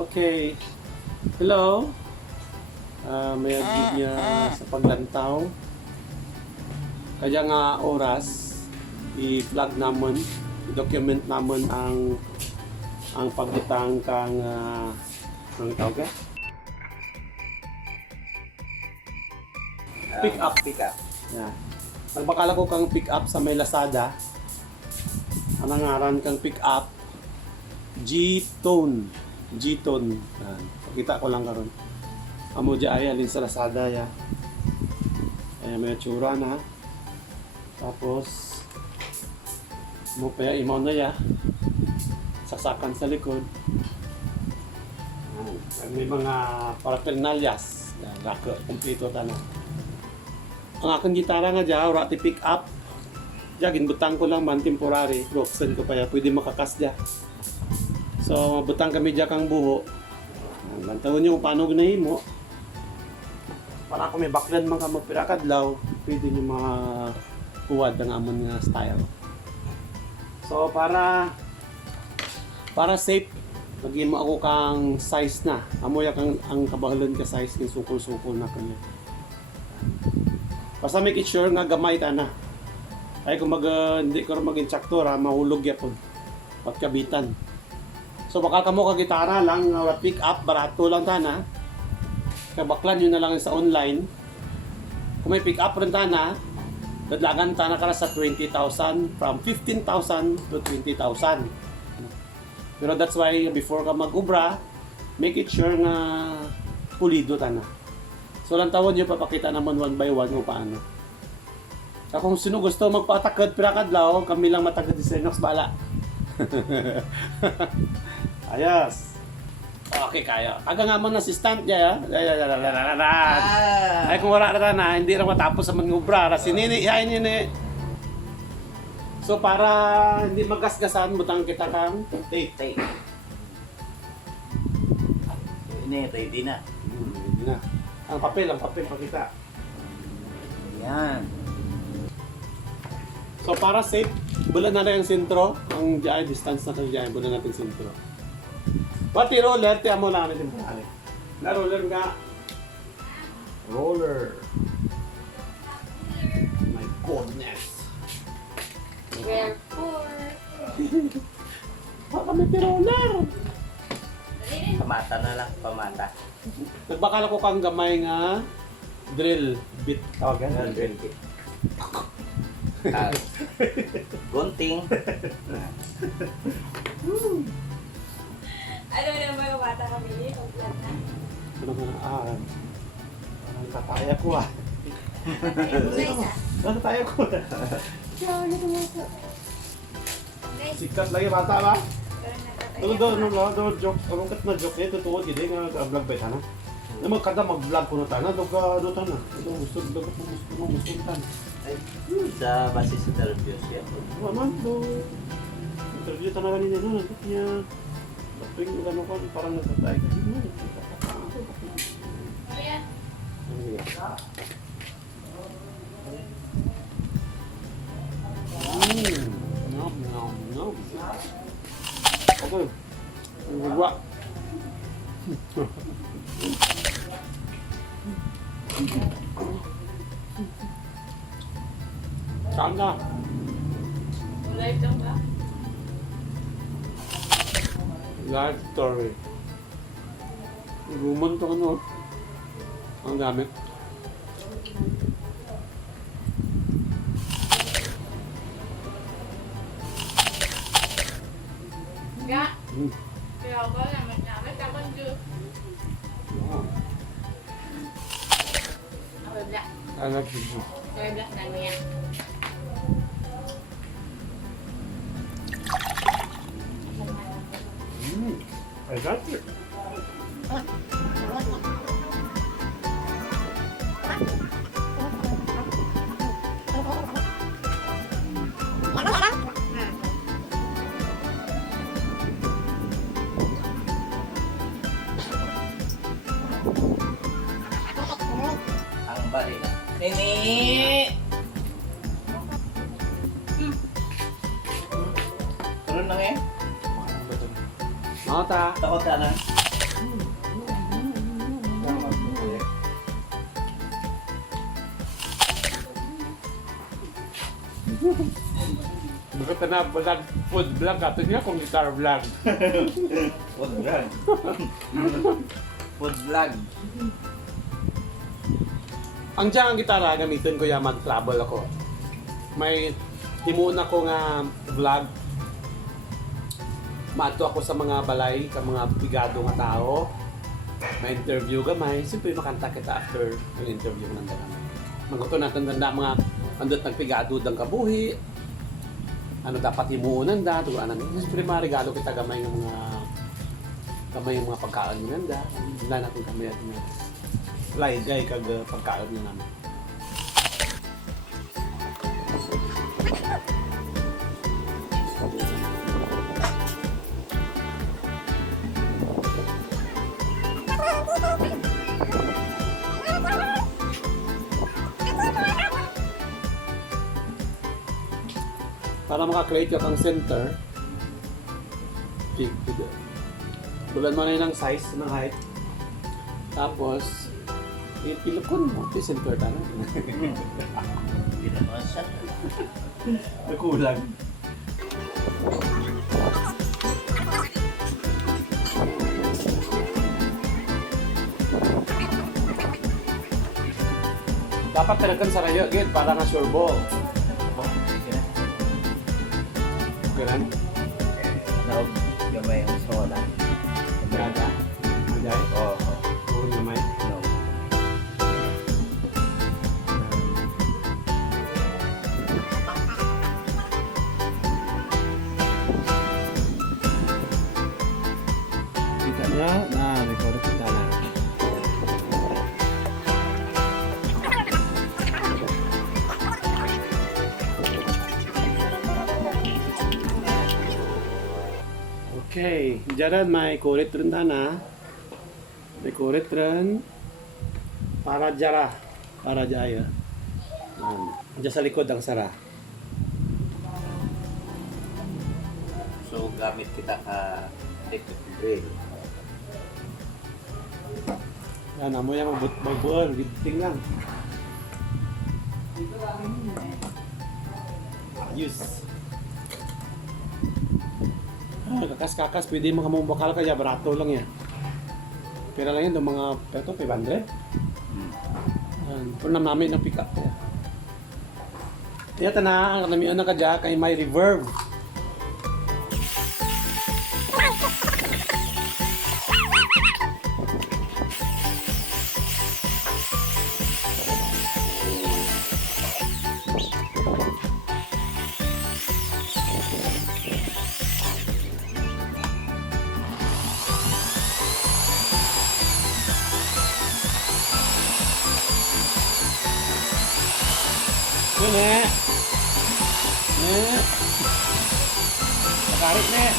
Okay. Hello. May agit niya sa paglantaw. Kaya nga oras, i-vlog naman, i-document naman ang pagbutang kang ang tawag ka? Pick up. Pick up. Yeah. Nagbakala ko kang pick up sa may Lazada. Ang nangaran kang pick up G-Tone. G-Tone. Yan. Pakita ko lang karon. Amo di ay alin sa Lazada ya. Ay may tsura na. Tapos mo pa imaw na ya. Saksakan sa likod. Yan. May mga parafernalyas. Yan, lako kompleto tanan. Ang akong gitara nga dyan, ora ti pick up. Diyan, ginbutang ko lang man, temporary. Roxanne ko pa ya, pwede makakas dyan. So, butang kami dyan kang buho. Bantawin nyo kung paano ginahimo. Para kung may backland man ka magpirakadlaw, pwede nyo mga huwad ang amon nga style. So, para safe, lagyan mo ako kang size na. Amoy kang ang kabahalan ka size ng sukol-sukol na kanya. Basta make it sure nga gamay ta na. Ay kung hindi ko mag-instructor mahulog yapon pagkabitan. So baka kamo ka gitara lang pick up barato lang tana. Kabaklan yun na lang sa online. Kung may pick up rin tana, dadlagan tana ka sa 20,000 from 15,000 to 20,000. Pero that's why before ka mag-ubra, make it sure nga pulido tana. So lang tawon nyo, papakita naman one by one kung paano. So kung sino gusto magpatakad pirakadlaw, kami lang matagad di Sinox bala. Ayos. Okay kayo. Aga nga mo na assistant niya. Ay kung wala na hindi na matapos sa manubra. Sinini, yain yun eh. So para hindi magasgasan, butang kita kang tape. Tape. Ini, ready na. Hindi na. Ang papel pakita. Yan. So para safe, bulan na yung sentro. Ang diay distance na ito diay, bulan natin sentro. Pati roller, tiyan mo lang natin pahali. Na roller nga. Roller. My goodness. Wherefore? Baka may roller. Pamata na lang, pamata. Nagbakala ko kang gamay nga drill bit. Tawag yan? Drill bit. Gunting. Ano naman yung bata kami? Komplat na. Ano nga parang tataya ko Tataya ko Sikat lagi bata ba? Joke. Anong kat na joke eh, totoo hindi nga vlog ba ito na? Naman kada mag-vlog ko na tayo na, doon na. Gusto tan. Sa base sa interviews yan. Naman, interview ta na kanina no, nagkit niya. Tuwing ano ko, parang nagtatay ka. Ano yan? No. Okay. Gua. Saan ka? Live lang ba? Life story. Ruman to ano. Ang gamit. Enggak. Kaya ako naman kapan juice. Apa bilang? Anak itu. Saya bilang tanya ya. I got it. Ang bali na. Nini! Karoon lang eh. Mau ta? Takot ka lang. Bakit na vlog, food vlog, ato niya kung guitar vlog. Food vlog. Food vlog. Ang dyan ang gitara, gamitin ko yan mag-travel ako. May himuon ako nga vlog. Maato ako sa mga balay, sa mga bigado nga tao. May interview gamay. Siyempre makanta kita after ang interview ng gamay. Maguto natin tanda mga andot nagpigado ng kabuhi. Ano dapat himuunan da, tugaan namin. Siyempre mga regalo kita gamay ng mga pagkaon mo nanda. Wala natin kamay at mga laygay kag pagkaon nyo namin. Para maka-create ka kang center, tulan mo na yun ng size, ng height. Tapos, ilukon mo, yung center ka na. Hindi naman siya. Nakulang. Dapat talagang sarayo, gid, para nga sure ball. Ganun? Naog gamay ang sola. Gada? Maday? Oo. Oo naman. No. Kita niya, record kita na. Okay, diyan may kulit rin na. May kulit rin. Para jara. Para jaya. Diyan sa likod ang sara. So gamit kita ka electric drill. Yan, amo yan magbuon. Giting lang. Ayos. Kakas-kakas, pwede mga bakal kaya barato lang yan. Pera lang yan, yung mga, ito, 500. Pero namin ng pick up kaya. Kaya tana, ang namiyan na ka dyan, kay may reverb. Yun eh. Pakarit na eh.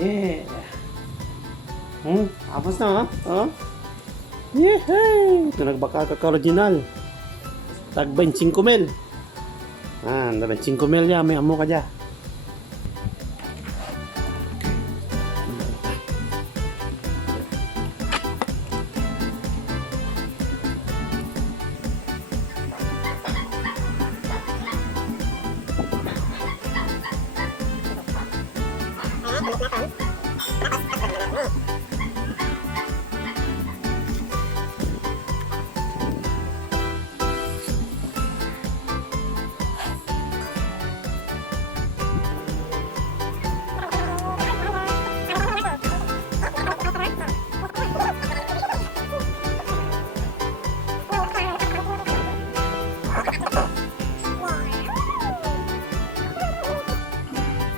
Yeah. Tapos na ha? Oh? Yehey! Ito nagbaka ka original. Tag 25 mil. dalam 5 mil ya, may amo ka dyan.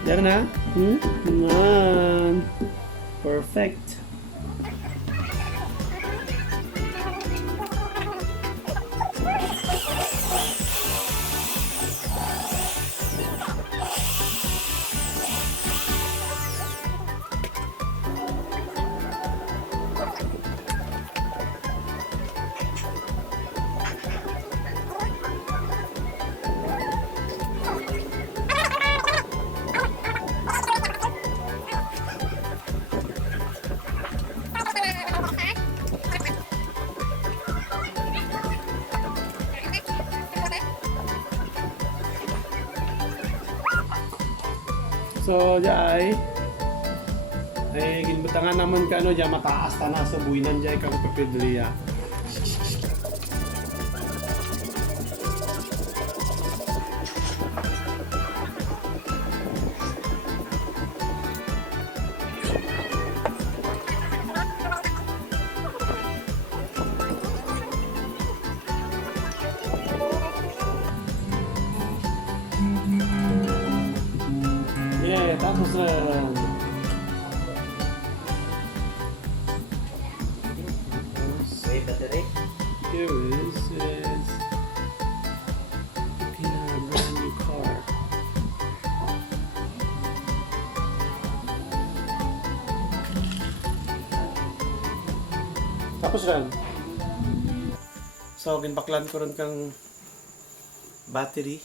Diyan na? Naman. Perfect. So, jay ginbutangan naman ka ano, dyan mataas ta na sa buwinan dyan kang papidriya. Yeah, tapos Wait, battery. here is looking at a brand new car. Tapos ran. So, ginbaklan ko rin kang battery.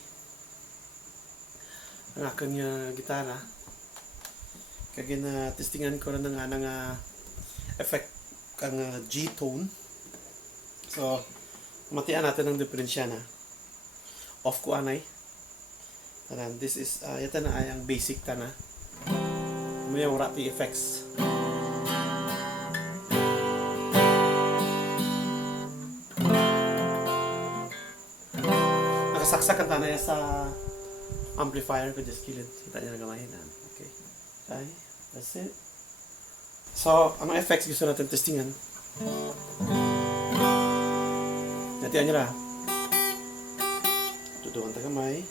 Ang aking gitara. Kaya na testingan ko rin ng effect kang G-tone. So, matian natin ang diferensya na. Off ko anay. Tanan, this is, yata na ay ang basic ta na. May yung rapi effects. Nakasaksak ang tanay sa amplifier ko just kilid. Kita niya nagamahin na. Okay. Okay. That's it. So, ang effects gusto natin testingan. Natiyan nyo na. Tutukan ta kamay.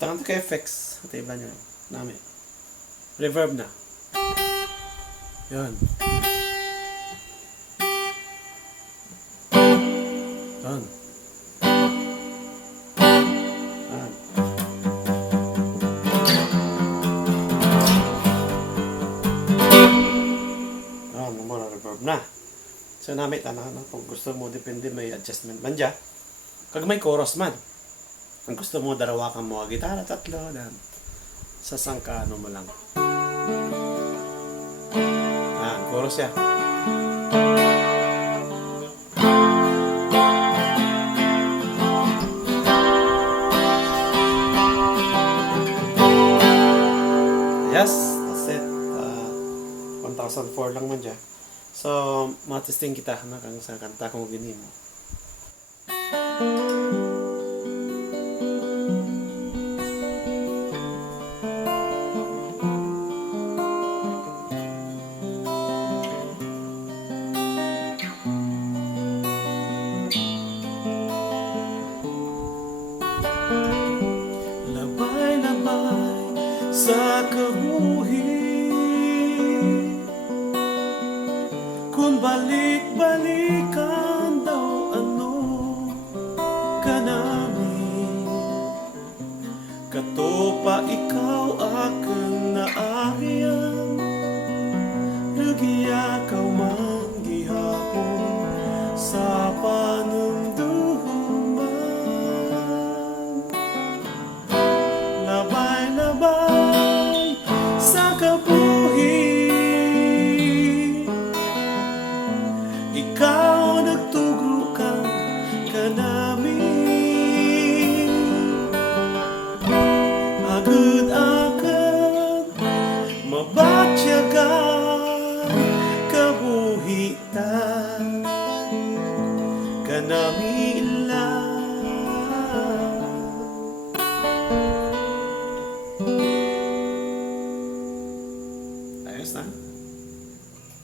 Tutukan ta ka effects. Natiyan ba nyo? Nami. Reverb na. Yan. Yan. Yan. Yan, muna reverb na. So, namit na kung gusto mo, depende may adjustment man dyan. Kag may chorus man. Kung gusto mo, darawakan mo gitara, tatlo, dan. Sasangka, ano mo lang. Chorus ya. Yes, that's it. 1,004 lang man dyan. So, matesting kita na kung sa kanta kung gini mo. Labay-labay sa kabuhi, kung balik-balikan daw ano ka namin, kato pa ikaw aking naariyan, Ikaw nagtulong